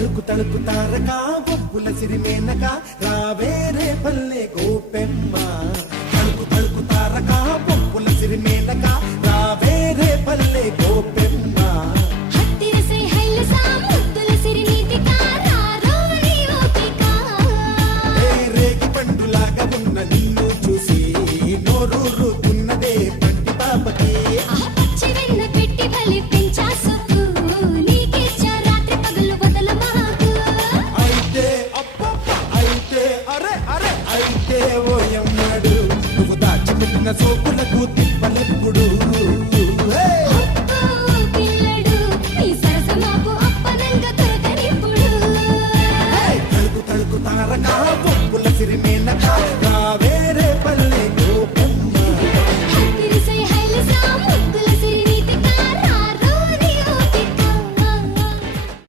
తళుకు తళుకు తారక బొబ్బుల సిరిమేనక రావేరే పల్లె గోపెమ్మ తళుకు తళుకు తారక బొబ్బుల సిరిమేనక రావేరే పల్లె గోపెమ్మ